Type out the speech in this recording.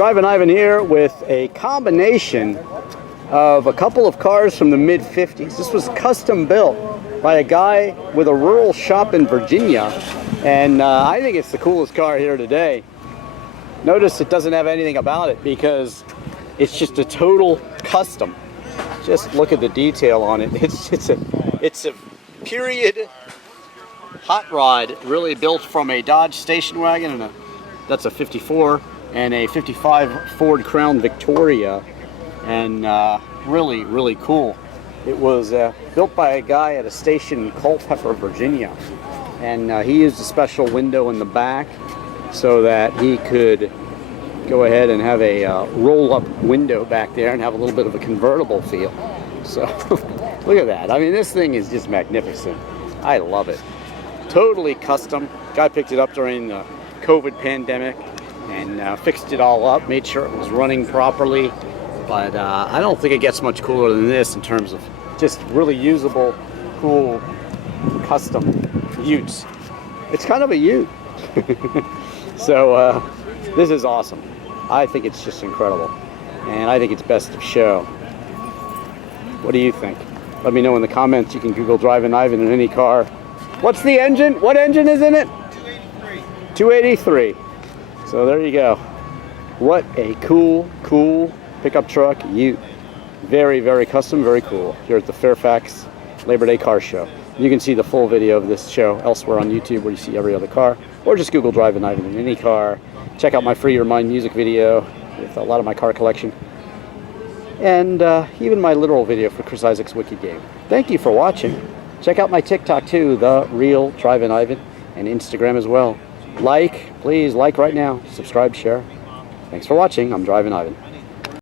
Drivin Ivan here with a combination of a couple of cars from the mid-50s. This was custom built by a guy with a rural shop in Virginia, and I think it's the coolest car here today. Notice it doesn't have anything about it because it's just a total custom. Just look at the detail on it. It's a period hot rod, really built from a Dodge Station Wagon, and that's a 54, and a 55 Ford Crown Victoria, and really, really cool. It was built by a guy at a station in Culpeper, Virginia, and he used a special window in the back so that he could go ahead and have a roll-up window back there and have a little bit of a convertible feel. So look at that. I mean, this thing is just magnificent. I love it. Totally custom. Guy picked it up during the COVID pandemic and fixed it all up, made sure it was running properly. But I don't think it gets much cooler than this in terms of just really usable, cool, custom utes. It's kind of a ute. So this is awesome. I think it's just incredible. And I think it's best of show. What do you think? Let me know in the comments. You can Google Drivin Ivan in any car. What's the engine? What engine is in it? 283. 283. So there you go. What a cool pickup truck ute. Very, very custom, very cool. Here at the Fairfax Labor Day Car Show. You can see the full video of this show elsewhere on YouTube where you see every other car. Or just Google Drivin Ivan in any car. Check out my Free Your Mind music video with a lot of my car collection. And even my literal video for Chris Isaac's Wiki game. Thank you for watching. Check out my TikTok too, The Real Drivin Ivan, and Instagram as well. Please like right now. Subscribe, share. Thanks for watching. I'm Drivin Ivan.